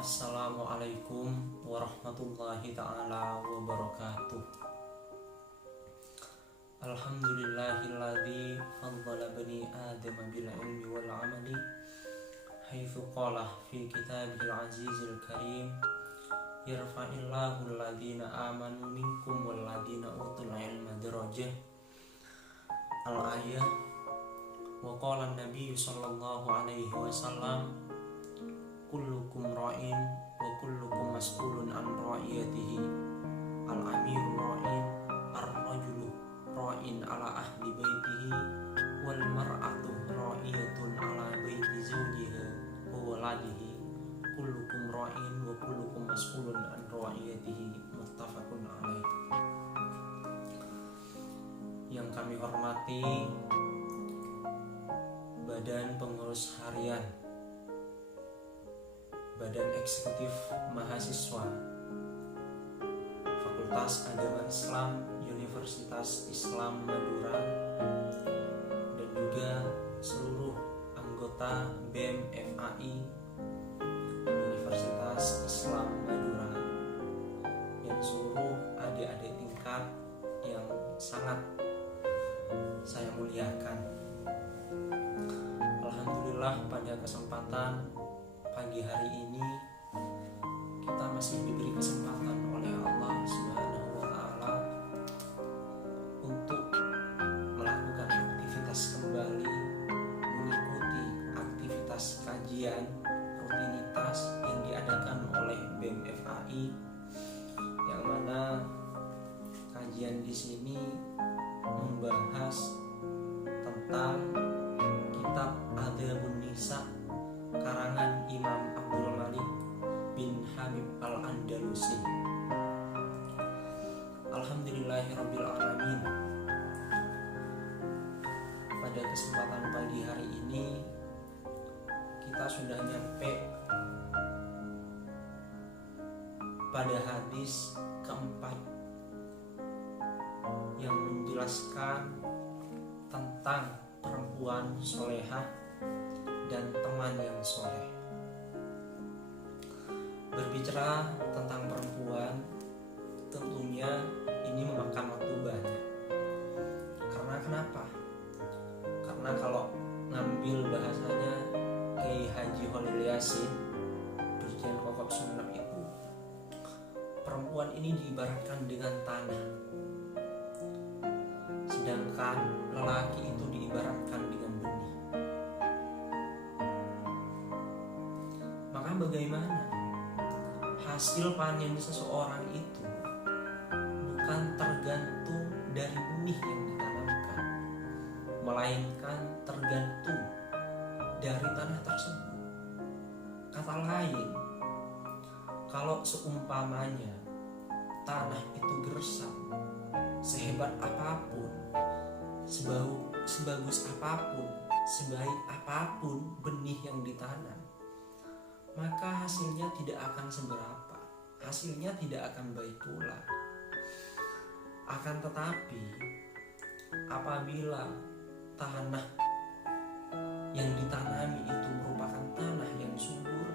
Assalamualaikum warahmatullahi ta'ala wabarakatuh. Alhamdulillahilladzi faddala bani Adam bil ilmi wal amali haitsu qala fi kitabihil azizil karim yarfa'illahu alladhina amanu minkum wal ladhina utul ilma darajah. Al-ayah. Wa qala an-nabiy sallallahu alaihi wasallam kullukum ra'in wa kullukum mas'ulun an ra'iyatihi. Al-amiru ra'in, ar-rajulu ra'in ala ahli baitihi, wal mar'atu ra'iyatun ala baiti zawjiha wa waladihi. Kullukum ra'in wa kullukum mas'ulun an ra'iyatihi. Muttafaqun alaih. Yang kami hormati Badan Pengurus Harian Badan Eksekutif Mahasiswa Fakultas Agama Islam Universitas Islam Madura, dan juga seluruh anggota BEM FAI Universitas Islam Madura, dan seluruh adik-adik tingkat yang sangat saya muliakan. Alhamdulillah, pada kesempatan pagi hari ini kita masih diberi kesempatan oleh Allah Subhanahu wa taala untuk melakukan aktivitas kembali, mengikuti aktivitas kajian rutinitas yang diadakan oleh BEM FAI, yang mana kajian di sini membahas tentang kitab Adabun Nisa karangan Imam Abdul Malik bin Habib Al-Andalusi. Alhamdulillahirabbil alamin. Pada kesempatan pagi hari ini kita sudah nyampe pada hadis keempat yang menjelaskan tentang perempuan solehah dan teman yang soleh. Berbicara tentang perempuan, tentunya ini memakan waktu banyak. Karena kenapa? Karena kalau ngambil bahasanya Kiai Haji Khalil Yasin, Dirjen Kokop Sunnah, itu perempuan ini diibaratkan dengan tanah, sedangkan lelaki itu diibaratkan dengan benih. Maka bagaimana hasil panen seseorang itu bukan tergantung dari benih yang ditanamkan, melainkan tergantung dari tanah tersebut. Kata lain, kalau seumpamanya tanah itu gersang, sehebat apapun, sebagus apapun, sebaik apapun benih yang ditanam, maka hasilnya tidak akan seberapa, hasilnya tidak akan baik pula. Akan tetapi apabila tanah yang ditanami itu merupakan tanah yang subur,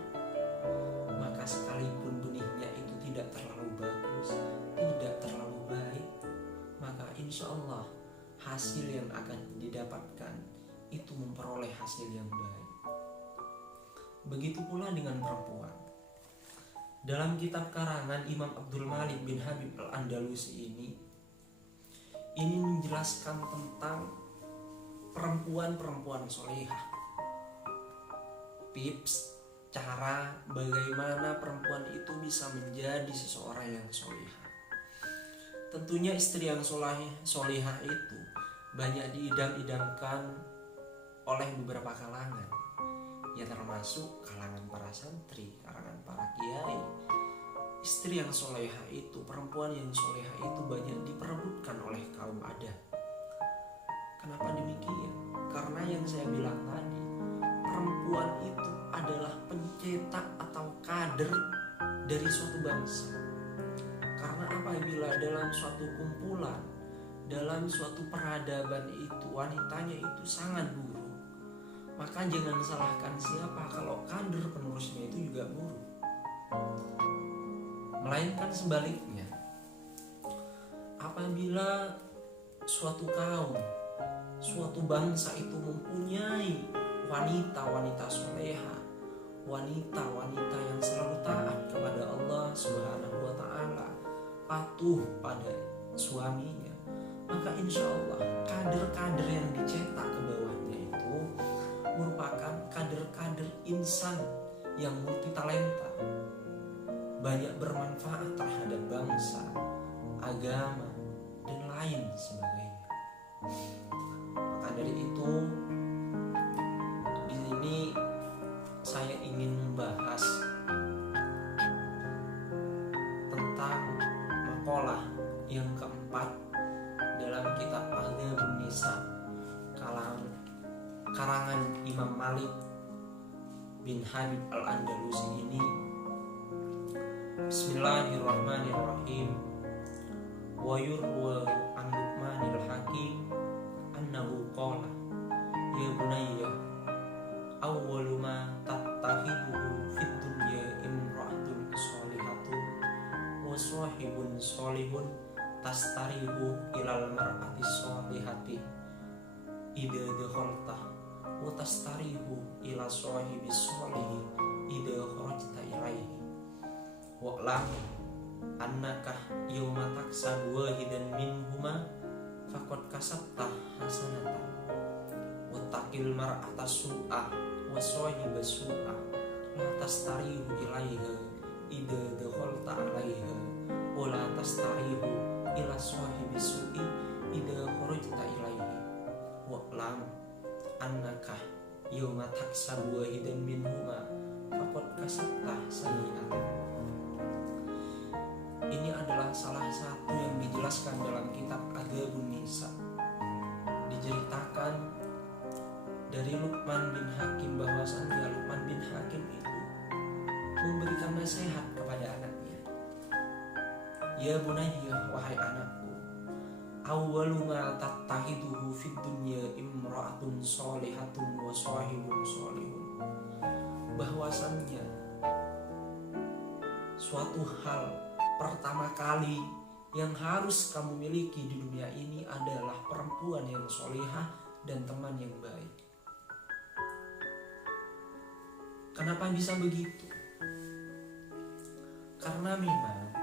maka sekalipun benihnya itu tidak terlalu bagus, tidak terlalu baik, maka insya Allah hasil yang akan didapatkan itu memperoleh hasil yang baik. Begitu pula dengan perempuan. Dalam kitab karangan Imam Abdul Malik bin Habib Al-Andalusi ini menjelaskan tentang perempuan-perempuan solehah. Tips cara bagaimana perempuan itu bisa menjadi seseorang yang solehah. Tentunya istri yang solehah itu banyak diidam-idamkan oleh beberapa kalangan, ya termasuk kalangan para santri, kalangan para kiai. Istri yang solehah itu, perempuan yang solehah itu banyak diperebutkan oleh kaum adat. Kenapa demikian? Karena yang saya bilang tadi, perempuan itu adalah pencetak atau kader dari suatu bangsa. Karena apabila dalam suatu kumpulan, dalam suatu peradaban itu wanitanya itu sangat buruk, maka jangan salahkan siapa kalau kader penerusnya itu juga buruk. Melainkan sebaliknya, apabila suatu kaum, suatu bangsa itu mempunyai wanita-wanita soleha, wanita-wanita yang selalu taat kepada Allah Subhanahu wa Ta'ala, patuh pada suaminya, maka insya Allah kader-kader yang dicetak ke bawahnya itu merupakan kader-kader insan yang multitalenta, banyak bermanfaat terhadap bangsa, agama, dan lain sebagainya. Maka dari itu, di sini saya ingin membahas tentang makalah yang keempat dalam kitab Adabun Nisa karangan Imam Malik bin Habib Al-Andalusi ini. Bismillahirrahmanirrahim. Wa yurwa an Luqmanil Hakim annahu qala ya bunayya awwalu ma tattahiduhu fid dunya imra'atun shalihatun wa sahibun shalihun tastarihu ilal mar'ati shalihati idza dakhalta wa tastarihu ila sahibi shalihi idza kharajta ilaihi wa'lam annaka yawma taksabu wahidan minhuma faqad kasabta hasanatan wattaqil mar'ata su'a wa sahiba su'a la tastarihu ilaiha idza dakhalta 'alaiha wa la tastarihu ila sahibi su'i idza kharajta ilaihi wa'lam annaka yawma taksabu wahidan minhuma faqad kasabta sayyi'atan. Ini adalah salah satu yang dijelaskan dalam kitab Adabun Nisa. Diceritakan dari Luqman bin Hakim bahwasannya Luqman bin Hakim itu memberikan nasihat kepada anaknya. Ya bunayya, wahai anakku, awwalu ma tattahiduhu fid dunya imra'atun shalihatun wa sahibun shalihun. Bahwasannya suatu hal pertama kali yang harus kamu miliki di dunia ini adalah perempuan yang solihah dan teman yang baik. Kenapa bisa begitu? Karena memang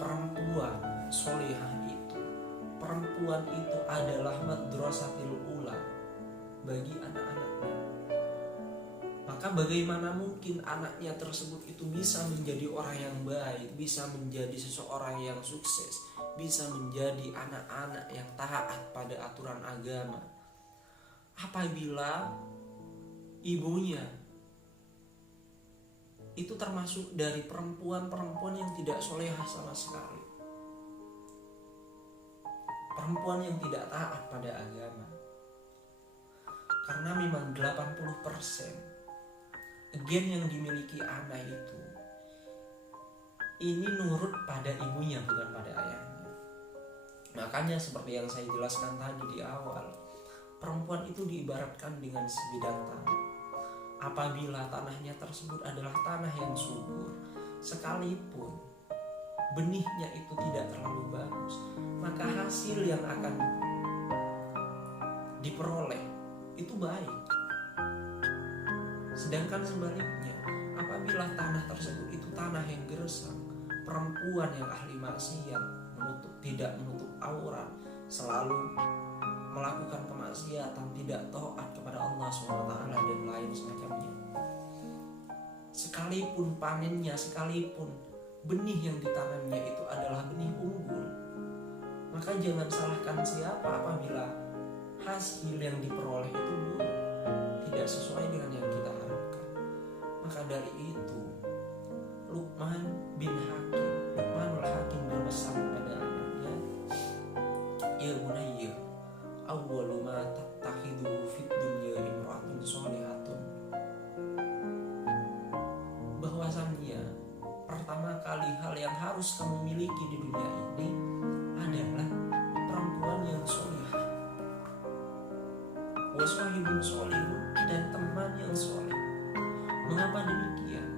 perempuan solihah itu, perempuan itu adalah madrasatil ula bagi anak-anaknya. Maka bagaimana mungkin anaknya tersebut itu bisa menjadi orang yang baik, bisa menjadi seseorang yang sukses, bisa menjadi anak-anak yang taat pada aturan agama, apabila ibunya itu termasuk dari perempuan-perempuan yang tidak solehah sama sekali, perempuan yang tidak taat pada agama. Karena memang 80% gen yang dimiliki anak itu ini nurut pada ibunya, bukan pada ayahnya. Makanya seperti yang saya jelaskan tadi di awal, perempuan itu diibaratkan dengan sebidang tanah. Apabila tanahnya tersebut adalah tanah yang subur, sekalipun benihnya itu tidak terlalu bagus, maka hasil yang akan diperoleh itu baik. Sedangkan sebaliknya, apabila tanah tersebut itu tanah yang gersang, perempuan yang ahli maksiat, tidak menutup aurat, selalu melakukan kemaksiatan, tidak taat kepada Allah SWT dan lain semacamnya, sekalipun panennya, sekalipun benih yang ditanamnya itu adalah benih unggul, maka jangan salahkan siapa apabila hasil yang diperoleh itu buruk, tidak sesuai dengan yang kita harapkan. Maka dari itu Luqman bin Hakim, Luqmanul Hakim berpesan kepada anaknya, ya bunayya awwalu ma tattahidu fid dunya imra'atun shalihatun. Bahwasannya pertama kali hal yang harus kamu miliki di dunia ini adalah perempuan yang sholihah, wa sahibun sholihun, dan teman yang sholih. Mengapa demikian?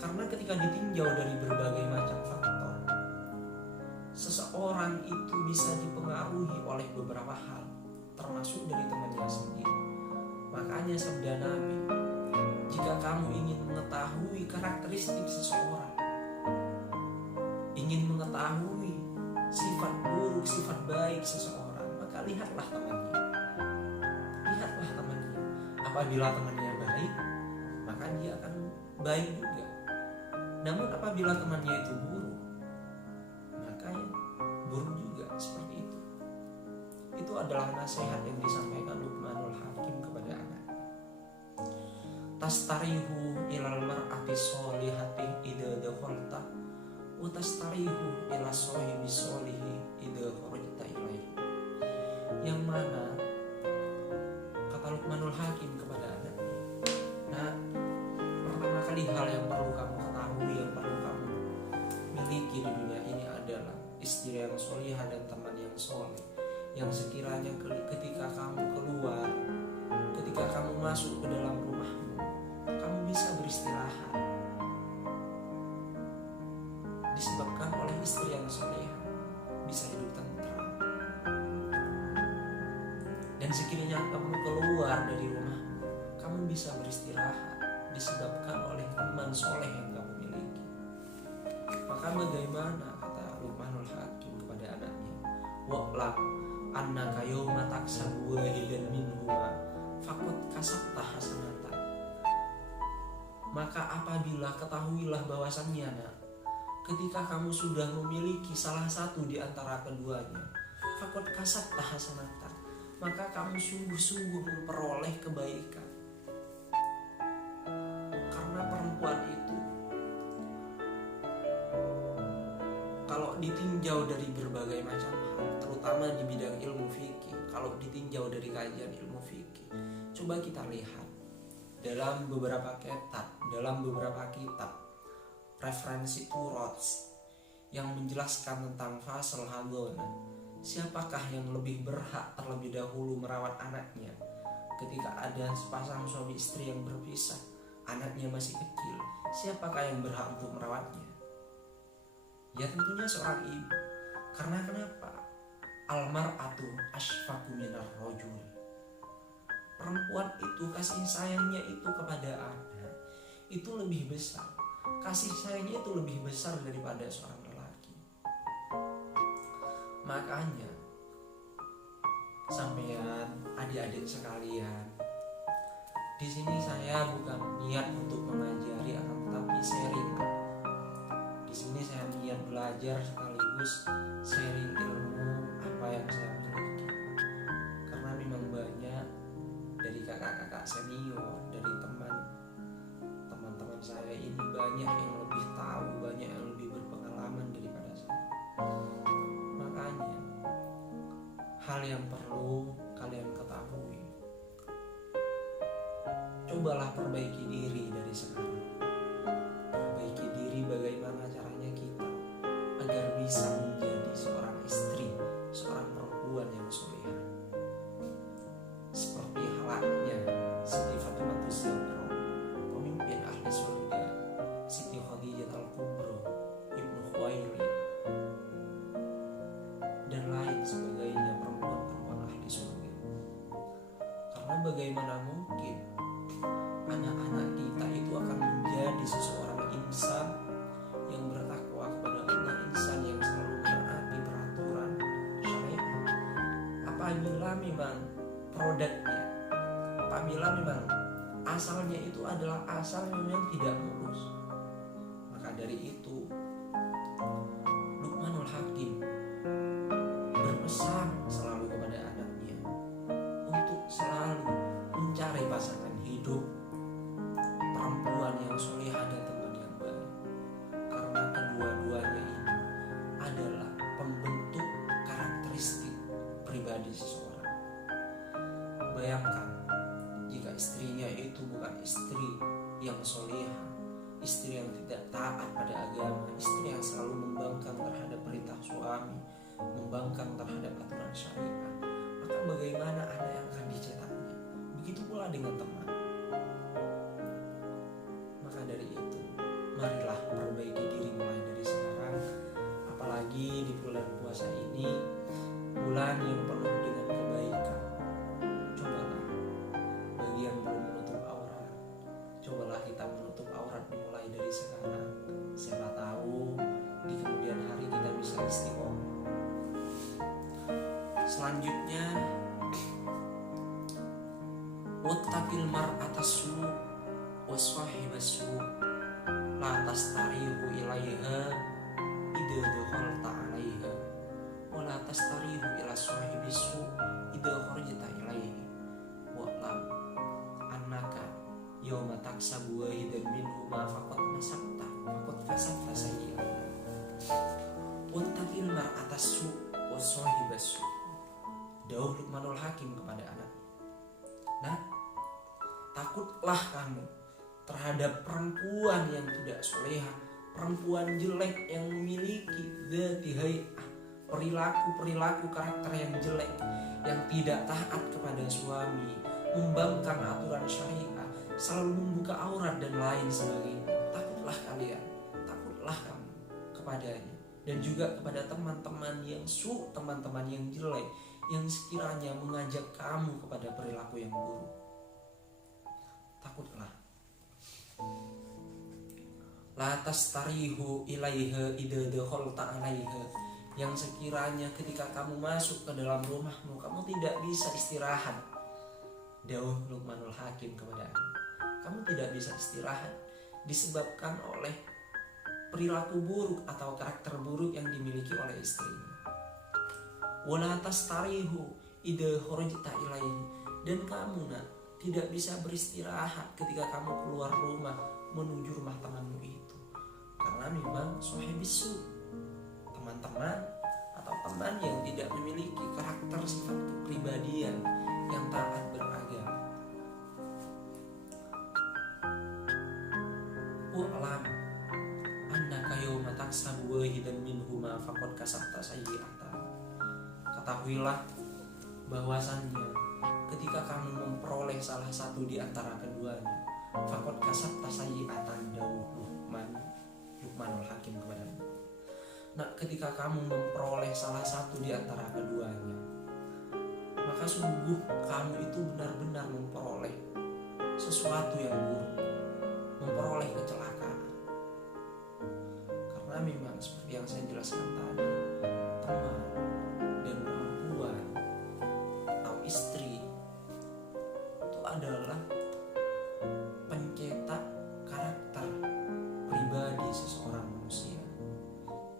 Karena ketika ditinjau dari berbagai macam faktor, seseorang itu bisa dipengaruhi oleh beberapa hal, termasuk dari temannya sendiri. Makanya sabda Nabi, jika kamu ingin mengetahui karakteristik seseorang, ingin mengetahui sifat buruk, sifat baik seseorang, maka lihatlah temannya. Lihatlah temannya. Apabila temannya baik, maka dia akan baik juga. Namun apabila temannya itu buruk, maka buruk juga, seperti itu. Itu adalah nasihat yang disampaikan Luqmanul Hakim kepada anak. Tastarihu ilal mar'ati sholihati idza dakhalta wa tastarihu ila sahibi sholihi idza kharajta ilaihi. Yang mana kata Luqmanul Hakim kepada anaknya, nah, pertama kali hal yang perlu kamu ketahui, yang perlu kamu miliki di dunia ini adalah istri yang sholihah dan teman yang sholih, yang sekiranya ketika kamu keluar, ketika kamu masuk ke dalam rumahmu, kamu bisa beristirahat disebabkan oleh istri yang sholihah, bisa hidup tentram. Dan sekiranya kamu keluar dari rumahmu, kamu bisa beristirahat disebabkan oleh teman soleh yang kamu miliki. Maka bagaimana kata Luqmanul Hakim kepada anaknya, wa'lam annaka yawma taksabu wahidan minhuma faqad kasabta hasanatan. Maka apabila ketahuilah bahwasannya, nak, ketika kamu sudah memiliki salah satu di antara keduanya, faqad kasabta hasanatan, maka kamu sungguh-sungguh memperoleh kebaikan. Karena perempuan itu kalau ditinjau dari berbagai macam hal, terutama di bidang ilmu fikih, kalau ditinjau dari kajian ilmu fikih, coba kita lihat dalam beberapa kitab referensi Turots yang menjelaskan tentang fasal hadona, siapakah yang lebih berhak terlebih dahulu merawat anaknya ketika ada sepasang suami istri yang berpisah, anaknya masih kecil, siapakah yang berhak untuk merawatnya? Ya tentunya seorang ibu. Karena kenapa? Almar'atu asfaqu minar rajul. Perempuan itu kasih sayangnya itu kepada anak itu lebih besar. Kasih sayangnya itu lebih besar daripada seorang lelaki. Makanya sampean adik-adik sekalian, di sini saya bukan niat untuk mengajari, akan tetapi sharing. Di sini saya niat belajar sekaligus sharing ilmu apa yang saya miliki. Karena memang banyak dari kakak-kakak senior, dari teman-teman saya ini banyak yang lebih tahu, banyak yang lebih berpengalaman daripada saya. Makanya hal yang perlu kalian ketahui, cobalah perbaiki diri dari sekarang. Perbaiki diri bagaimana caranya kita agar bisa menjadi seorang istri, seorang perempuan yang solehah. Seperti halnya Siti Fatimah Zahra, pemimpin ahli surga, Siti Khadijah Al-Kubra, Ibnu Khuwailid, dan lain sebagainya perempuan-perempuan ahli surga. Karena bagaimana mungkin anak-anak kita itu akan menjadi seseorang insan yang bertakwa kepada Allah, insan yang selalu menaati peraturan syariat, apabila memang produknya, apabila memang asalnya itu adalah asal yang tidak mulus. Maka dari itu Luqmanul Hakim berpesan selalu kepada anaknya untuk selalu mencari pasangan hidup perempuan yang solehah dan teman yang baik. Karena kedua-duanya ini adalah pembentuk karakteristik pribadi seseorang. Bayangkan jika istrinya itu bukan istri yang solehah, istri yang tidak taat pada agama, istri yang selalu membangkang terhadap perintah suami, membangkang terhadap aturan syariat, maka bagaimana anak yang akan dicetaknya? Begitu pula dengan teman. Maka dari itu, marilah perbaiki diri mulai dari sekarang, apalagi di bulan puasa puasa ini bulan yang penuh dengan kebaikan. Cobalah bagi yang belum menutup aurat, cobalah kita menutup aurat dimulai dari sekarang. Siapa tahu di kemudian hari kita bisa istiqomah. Selanjutnya, wattaqil mar'ata su' wassahibasu la tastarihu ilaiha idza dakhalta 'alaiha wa la tastarihu ila sahibisu idza kharajta ilaihi wa lam annaka yawma taksabu wahidan minhu ma faqad kasabta sayyi'atan wattaqil mar'ata su' wassahibasu. Dawuh Luqmanul Hakim kepada anak, nah, takutlah kamu terhadap perempuan yang tidak soleha, perempuan jelek yang memiliki perilaku karakter yang jelek, yang tidak taat kepada suami, membangkang aturan syariah, selalu membuka aurat dan lain sebagainya. Takutlah kalian, takutlah kamu kepadanya, dan juga kepada teman-teman yang teman-teman yang jelek, yang sekiranya mengajak kamu kepada perilaku yang buruk. Takutlah. La tastarihu ilaiha idza dakhalta 'alaiha, yang sekiranya ketika kamu masuk ke dalam rumahmu kamu tidak bisa istirahat. Dawuh Luqmanul Hakim kepada kamu tidak bisa istirahat disebabkan oleh perilaku buruk atau karakter buruk yang dimiliki oleh istrinya. Wala tastarihu idza kharajta ilaihi, dan kamu tidak bisa beristirahat ketika kamu keluar rumah menuju rumah temanmu itu, karena memang sahibisu, teman-teman atau teman yang tidak memiliki karakter sifat kepribadian yang taat beragama. Wa'lam annaka yawma taksabu wahidan minhuma faqad kasabta sayyi'atan. Ketahuilah bahwasannya ketika kamu memperoleh salah satu di antara keduanya, faqad kasabta sayyi'atan, dawuh Luqmanul Hakim kepadamu. Nah, ketika kamu memperoleh salah satu di antara keduanya, maka sungguh kamu itu benar-benar memperoleh sesuatu yang buruk, memperoleh kecelakaan. Karena memang seperti yang saya jelaskan tadi, teman dan perempuan atau istri itu adalah pencetak karakter pribadi seseorang manusia.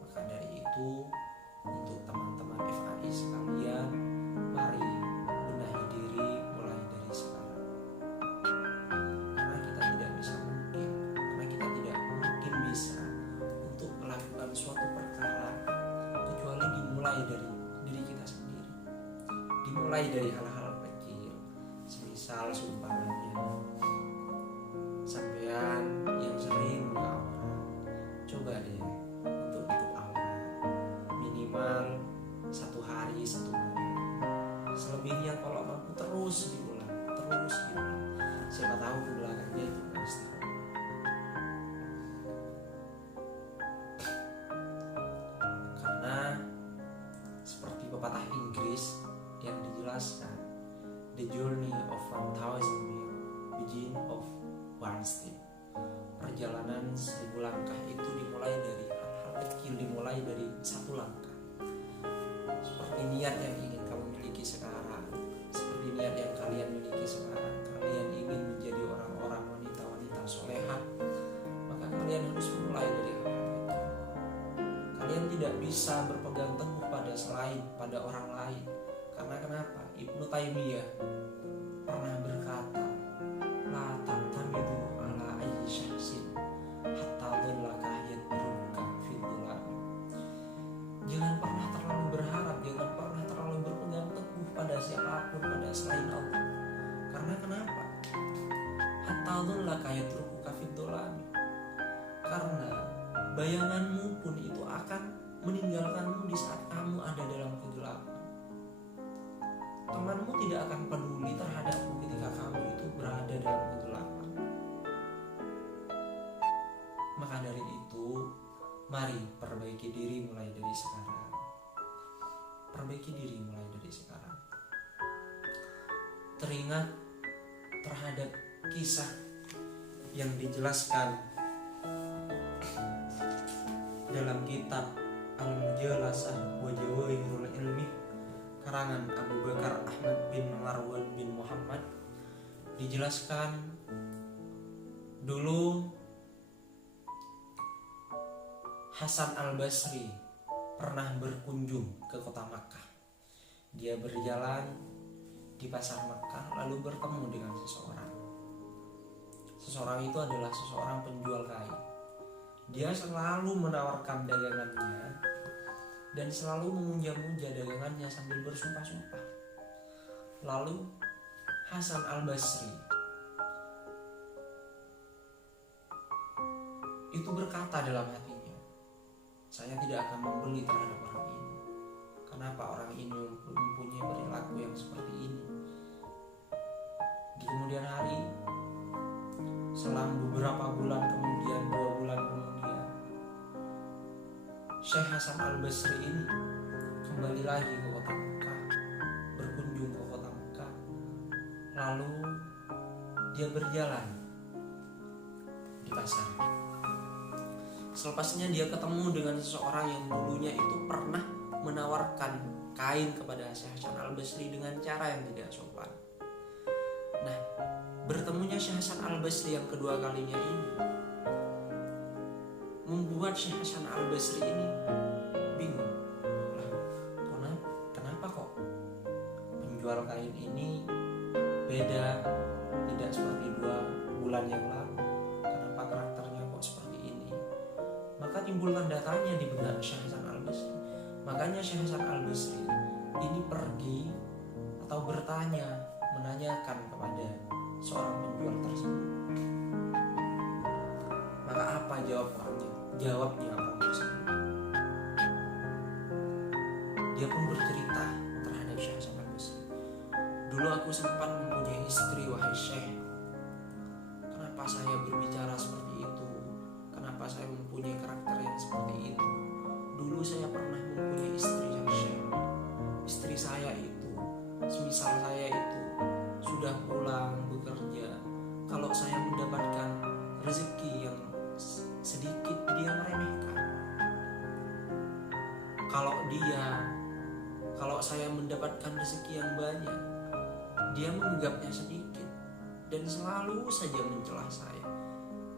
Maka dari itu, untuk teman-teman FAI sekalian, mari benahi diri mulai dari sekarang. Karena kita tidak bisa untuk melakukan suatu perkara kecuali dimulai dari diri kita sendiri. Dimulai dari hal-hal kecil, semisal seumpamanya sampean yang sering buka aurat, coba deh untuk tutup aurat minimal 1 hari 1 malam. Selebihnya kalau mampu terus diulang. Siapa tahu ke belakangnya itu pasti. Karena seperti pepatah Inggris yang dijelaskan, the journey of 1,000 miles begin of one step. Perjalanan 1000 langkah itu dimulai dari hal-hal kecil, dimulai dari 1 langkah. Seperti niat yang ingin kamu miliki sekarang, seperti niat yang kalian miliki sekarang, kalian ingin menjadi orang-orang wanita-wanita solehah, maka kalian harus mulai dari hal itu. Kalian tidak bisa berpegang teguh pada orang lain. Karena kenapa? Ibnu Taimiyah pernah berkata, la ta'tamidu ala ayyi syahsin hatta dhallaka yadruka fil dhulam. Jangan pernah terlalu berharap, jangan pernah terlalu berpegang teguh pada siapapun, pada selain Allah. Karena kenapa? Hatta dhallaka yadruka fil dhulam. Karena bayanganmu pun itu akan meninggalkanmu di saat kamu ada dalam kegelapan. Temanmu tidak akan peduli terhadapmu ketika kamu itu berada dalam kegelapan. Maka dari itu, mari perbaiki diri mulai dari sekarang. perbaiki diri mulai dari sekarang. Teringat terhadap kisah yang dijelaskan dalam kitab Al-Mujalasah wa Jawahirul Ilmi karangan Abu Bakar Ahmad bin Marwan bin Muhammad. Dijelaskan dulu Hasan Al-Basri pernah berkunjung ke kota Makkah. Dia berjalan di pasar Makkah lalu bertemu dengan seseorang. Seseorang itu adalah seseorang penjual kain. Dia selalu menawarkan dagangannya dan selalu memuja-muja dagangannya sambil bersumpah-sumpah. Lalu Hasan Al-Basri itu berkata dalam hatinya, saya tidak akan membeli terhadap orang ini. Kenapa orang ini mempunyai perilaku yang seperti ini? Di kemudian hari, selang beberapa bulan kemudian, 2 bulan kemudian, Syekh Hasan Al-Basri ini kembali lagi ke kota Mekah, berkunjung ke kota Mekah. Lalu dia berjalan di pasar. Selepasnya dia ketemu dengan seseorang yang dulunya itu pernah menawarkan kain kepada Syekh Hasan Al-Basri dengan cara yang tidak sopan. Nah, bertemunya Syekh Hasan Al-Basri yang kedua kalinya ini membuat Syekh Hasan Al-Basri ini bingung. Lah, kenapa kok penjual kain ini beda, tidak seperti 2 bulan yang lalu? Kenapa karakternya kok seperti ini? Maka timbul tanda tanya di benak Syekh Hasan Al-Basri. Makanya Syekh Hasan Al-Basri ini pergi atau bertanya, menanyakan kepada seorang penjual tersebut. Maka apa jawabnya orang tersebut? Dia pun bercerita terhadap Syekh Hasan Al-Basri. Dulu aku sempat mempunyai istri, wahai Syekh. Kenapa saya berbicara seperti itu? Kenapa saya mempunyai karakter yang seperti itu? Dulu saya pernah mempunyai istri, yang Syekh. Istri saya itu, semisal saya itu sudah pulang bekerja, kalau saya mendapatkan rezeki yang sedikit, dia meremehkan. Kalau saya mendapatkan rezeki yang banyak, dia menganggapnya sedikit dan selalu saja mencela saya.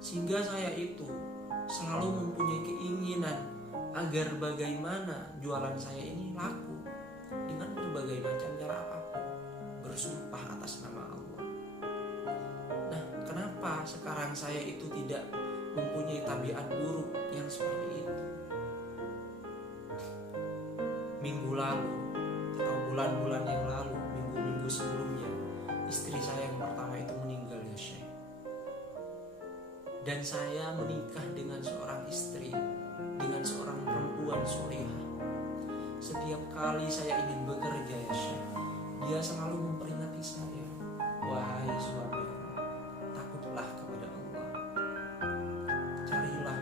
Sehingga saya itu selalu mempunyai keinginan agar bagaimana jualan saya ini laku dengan berbagai macam cara apapun, bersumpah atas nama Allah. Nah, kenapa sekarang saya itu tidak mempunyai tabiat buruk yang seperti itu? Minggu lalu atau bulan-bulan yang lalu, minggu-minggu sebelumnya, istri saya yang pertama itu meninggal, ya Syekh. Dan saya menikah dengan seorang istri, dengan seorang perempuan solehah. Setiap kali saya ingin bekerja, ya Syekh, dia selalu memperingati saya, wahai suamiku, takutlah kepada Allah, carilah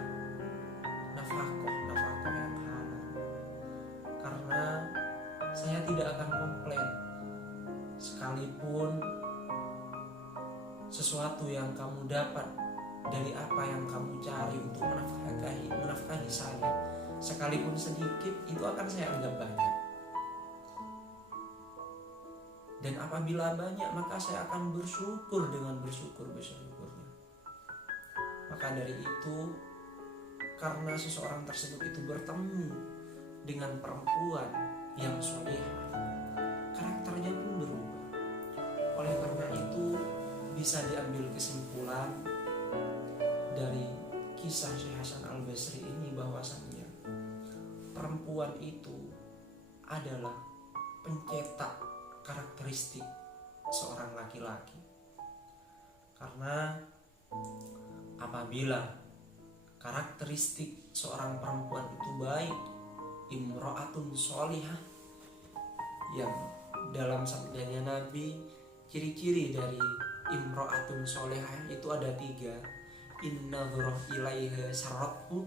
nafkah yang halal, karena saya tidak akan komplain sekalipun sesuatu yang kamu dapat dari apa yang kamu cari untuk menafkahi saya, sekalipun sedikit, itu akan saya anggap banyak. Dan apabila banyak, maka saya akan bersyukur dengan bersyukur-bersyukurnya. Maka dari itu, karena seseorang tersebut itu bertemu dengan perempuan yang solehah, karakternya pun berubah. Oleh karena itu, bisa diambil kesimpulan dari kisah Syekh Hasan Al-Basri ini bahwasannya perempuan itu adalah pencetak karakteristik seorang laki-laki. Karena apabila karakteristik seorang perempuan itu baik, imro'atun sholihah, yang dalam sabdanya Nabi, ciri-ciri dari imro'atun sholihah itu ada 3. Inna dhurah ilaiha sarrathu.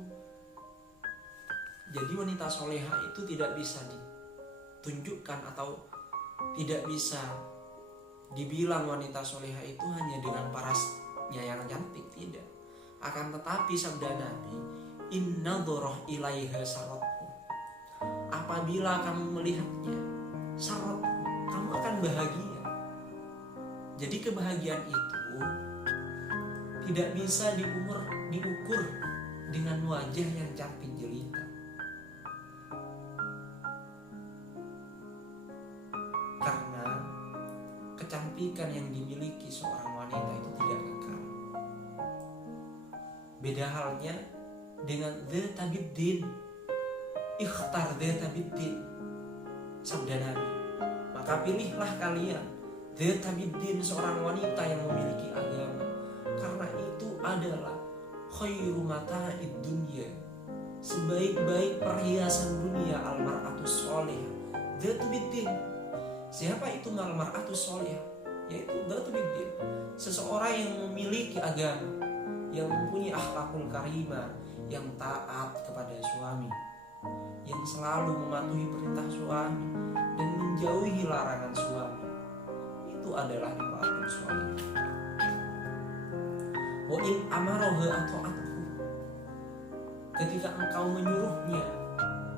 Jadi wanita solehah itu tidak bisa tunjukkan atau tidak bisa dibilang wanita solehah itu hanya dengan parasnya yang cantik, tidak. Akan tetapi sabda Nabi, inna dhoroh ilaiha sarotku, apabila kamu melihatnya sarotku, kamu akan bahagia. Jadi kebahagiaan itu tidak bisa diukur dengan wajah yang cantik jelita. Karena kecantikan yang dimiliki seorang wanita itu tidak kekal. Beda halnya dengan dzata biddin. Ikhtar dzata biddin, sabda Nabi. Maka pilihlah kalian dzata biddin, seorang wanita yang memiliki agama, karena itu adalah khairu mata'id dunya, sebaik-baik perhiasan dunia, al-mar'atus sholihah dzatu biddin. Siapa itu al-mar'atus sholihah? Yaitu dzatu biddin, seseorang yang memiliki agama, yang mempunyai akhlakul karimah, yang taat kepada suami, yang selalu mematuhi perintah suami dan menjauhi larangan suami. Itu adalah al-mar'atus sholihah. Wa in amaroha ata'athu, ketika engkau menyuruhnya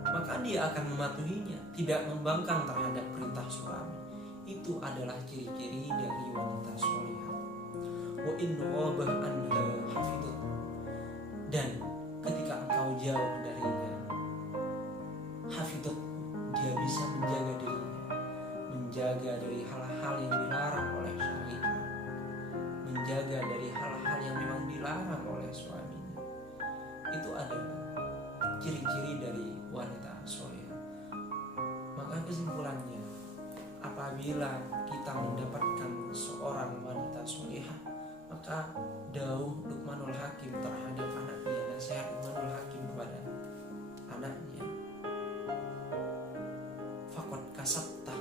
maka dia akan mematuhinya, tidak membangkang terhadap perintah suami. Itu adalah ciri-ciri dari wanita sholihah. Wa in ghabah anha hafidhat, dan ketika engkau jauh darinya, hafidhat, dia bisa menjaga dirinya, menjaga dari hal-hal yang dilarang oleh syariat, menjaga dari hal-hal yang memang dilarang oleh suaminya. Itu adalah ciri-ciri dari wanita solehah. Maka kesimpulannya, apabila kita mendapatkan seorang wanita solehah, maka dawuh Luqmanul Hakim terhadap anaknya, nasihat Luqmanul Hakim kepada anaknya, faqad kasabta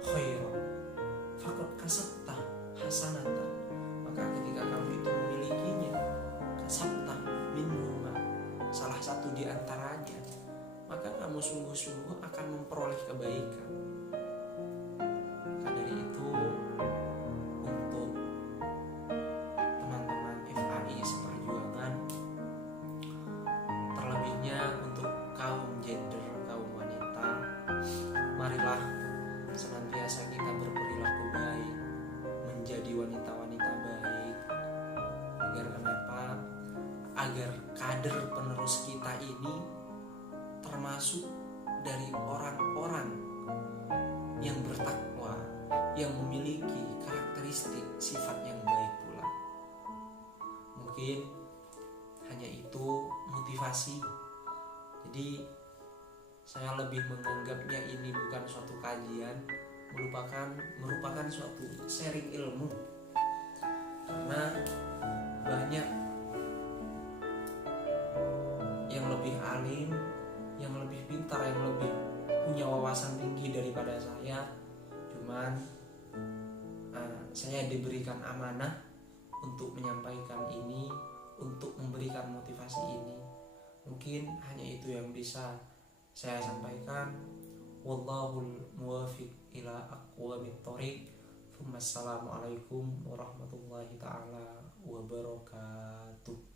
khairan, faqad kasabta hasanatan, maka ketika kamu itu memilikinya, kasabta minhuma, salah satu di antaranya, maka kamu sungguh-sungguh akan memperoleh kebaikan. Maka dari itu, untuk teman-teman FAI seperjuangan, terlebihnya untuk kaum gender, kaum wanita, marilah senantiasa kita berperilaku baik, menjadi wanita-wanita baik. Agar kenapa? Agar kader penerus kita ini termasuk dari orang-orang yang bertakwa, yang memiliki karakteristik sifat yang baik pula. Mungkin hanya itu motivasi. Jadi saya lebih menganggapnya ini bukan suatu kajian, merupakan suatu sharing ilmu. Karena banyak yang lebih alim, yang lebih pintar, yang lebih punya wawasan tinggi daripada saya. Cuman saya diberikan amanah untuk menyampaikan ini, untuk memberikan motivasi ini. Mungkin hanya itu yang bisa saya sampaikan. Wallahul muwafiq ila aqwamit thoriq. Assalamualaikum warahmatullahi taala wabarakatuh.